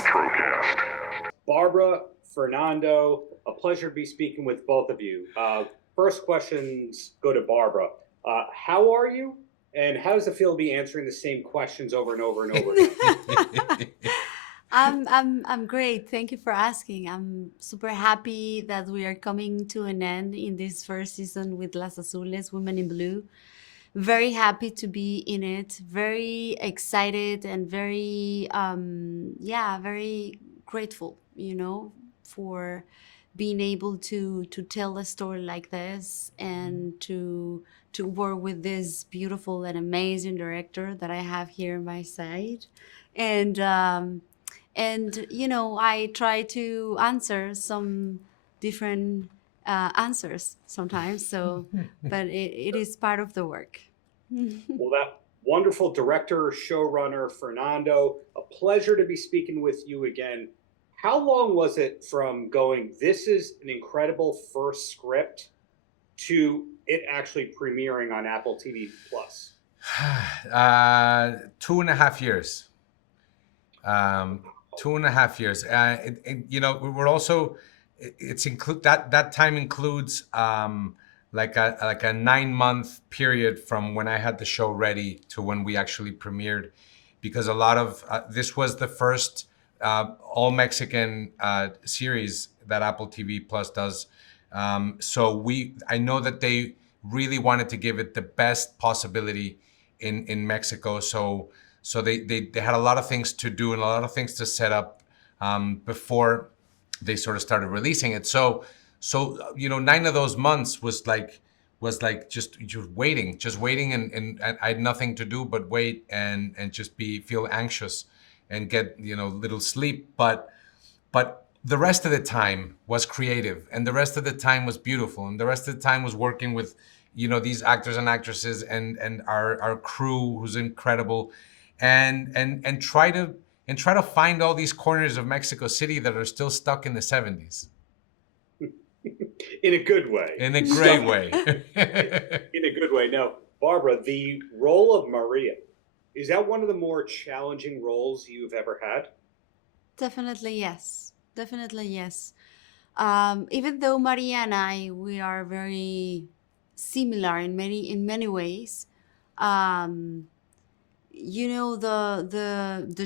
Paltrocast. Bárbara, Fernando, a pleasure to be speaking with both of you. First questions go to Bárbara. How are you? And how does it feel to be answering the same questions over and over and over again? I'm great. Thank you for asking. I'm super happy that we are coming to an end in this first season with Las Azules, Women in Blue. Very happy to be in it. Very excited and very, very grateful, for being able to tell a story like this and to work with this beautiful and amazing director that I have here on my side. And I try to answer some different answers sometimes, but it is part of the work. Well, that wonderful director, showrunner, Fernando, a pleasure to be speaking with you again. How long was it from going, this is an incredible first script, to it actually premiering on Apple TV Plus? 2.5 years. 2.5 years. We're also, it's include that time includes like a 9-month period from when I had the show ready to when we actually premiered, because a lot of this was the first all Mexican series that Apple TV Plus does. So I know that they really wanted to give it the best possibility in Mexico. So they had a lot of things to do and a lot of things to set up before they sort of started releasing it. So 9 of those months was like just waiting, and I had nothing to do but wait and just feel anxious and get little sleep. But the rest of the time was creative, and the rest of the time was beautiful, and the rest of the time was working with these actors and actresses and our crew, who's incredible, and try to find all these corners of Mexico City that are still stuck in the 70s. In a good way. In a great way. In a good way. Now, Bárbara, the role of Maria, is that one of the more challenging roles you've ever had? Definitely yes. Even though Maria and I, we are very similar in many ways. The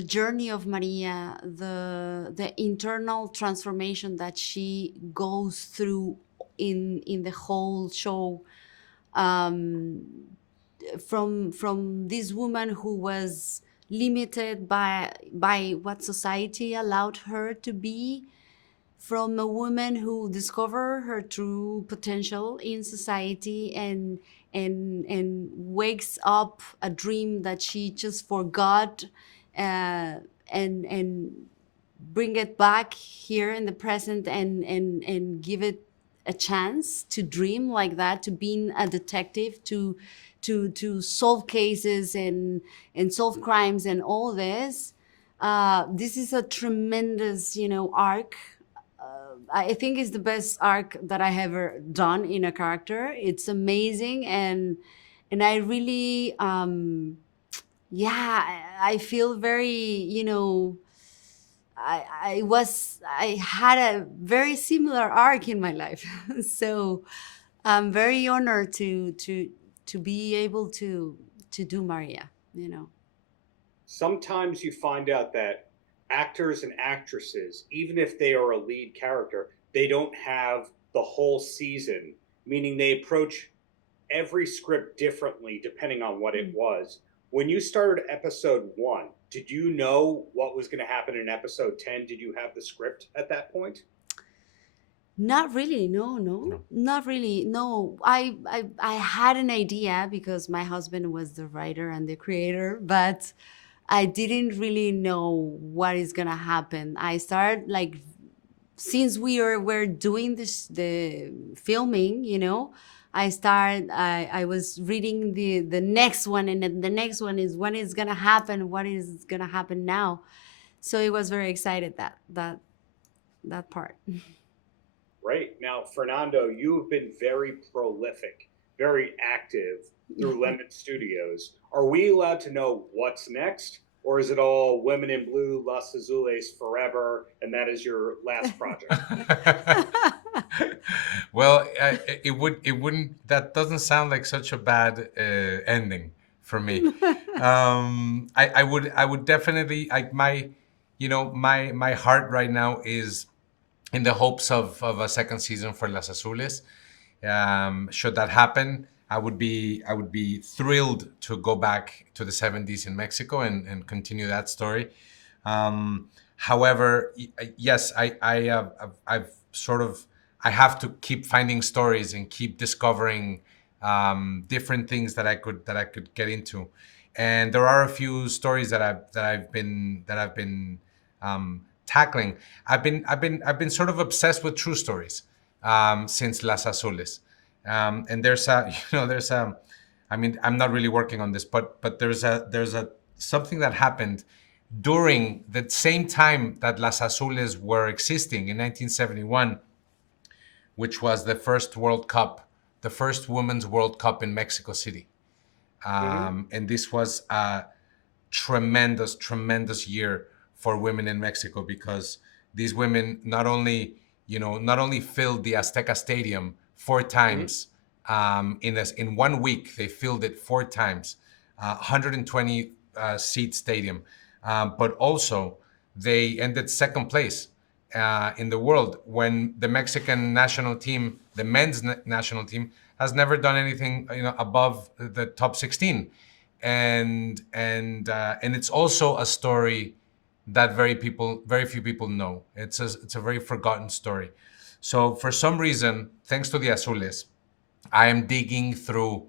journey of Maria, the internal transformation that she goes through in the whole show, from this woman who was limited by what society allowed her to be, from a woman who discovered her true potential in society and wakes up a dream that she just forgot, and bring it back here in the present and give it a chance to dream like that, to being a detective, to solve cases and solve crimes and all this. This is a tremendous arc. I think it's the best arc that I have ever done in a character. It's amazing, and I really I feel very I had a very similar arc in my life. So I'm very honored to be able to do Maria. Sometimes you find out that actors and actresses, even if they are a lead character, they don't have the whole season, meaning they approach every script differently depending on what it was. When you started episode 1, did you know what was going to happen in episode 10? Did you have the script at that point? Not really. No, not really. No, I had an idea because my husband was the writer and the creator, but I didn't really know what is gonna happen. I started since we're doing the filming, I was reading the next one, and then the next one is when it's gonna happen, what is gonna happen now. So it was very excited that part. Right. Now, Fernando, you've been very prolific, very active through Lemon Studios. Are we allowed to know what's next? or is it all Women in Blue, Las Azules forever, and that is your last project? Well, it wouldn't, that doesn't sound like such a bad ending for me. I would definitely, my heart right now is in the hopes of a second season for Las Azules. Should that happen, I would be thrilled to go back to the 70s in Mexico and continue that story. However, yes, I've sort of, I have to keep finding stories and keep discovering different things that I could get into, and there are a few stories that I've been tackling. I've been sort of obsessed with true stories since Las Azules, and there's a there's a, I mean, I'm not really working on this, but there's a something that happened during the same time that Las Azules were existing in 1971, which was the first World Cup, the first Women's World Cup in Mexico City. Mm-hmm. And this was a tremendous, tremendous year for women in Mexico, because these women not only filled the Azteca Stadium four Mm-hmm. times in 1 week. They filled it four times, 120 seat stadium, but also they ended second place in the world, when the Mexican national team, the men's national team, has never done anything above the top 16, and it's also a story that very few people know. It's a very forgotten story. So for some reason, thanks to the Azules, I am digging through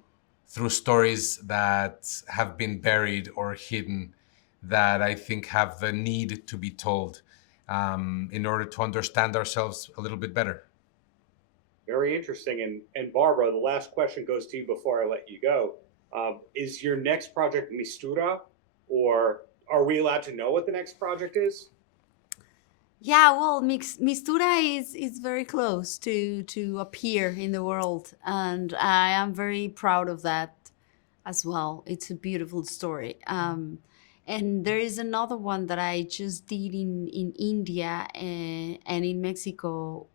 stories that have been buried or hidden, that I think have the need to be told, in order to understand ourselves a little bit better. Very interesting. And Barbara, the last question goes to you before I let you go. Is your next project Mistura, or are we allowed to know what the next project is? Yeah, well, Mistura is very close to appear in the world, and I am very proud of that as well. It's a beautiful story. And there is another one that I just did in India and in Mexico,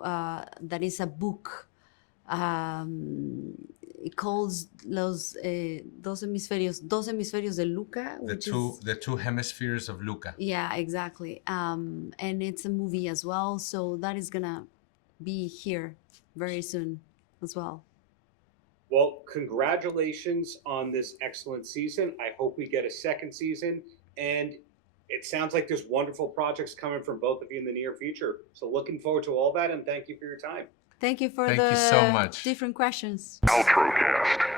that is a book. It calls dos hemisferios de Luca, The which two is, the two hemispheres of Luca. yeah, exactly. And it's a movie as well, so that is gonna be here very soon as well. Well, congratulations on this excellent season. I hope we get a second season. And it sounds like there's wonderful projects coming from both of you in the near future. So looking forward to all that, and thank you for your time. Thank you for Thank you so the much. different questions. Paltrocast.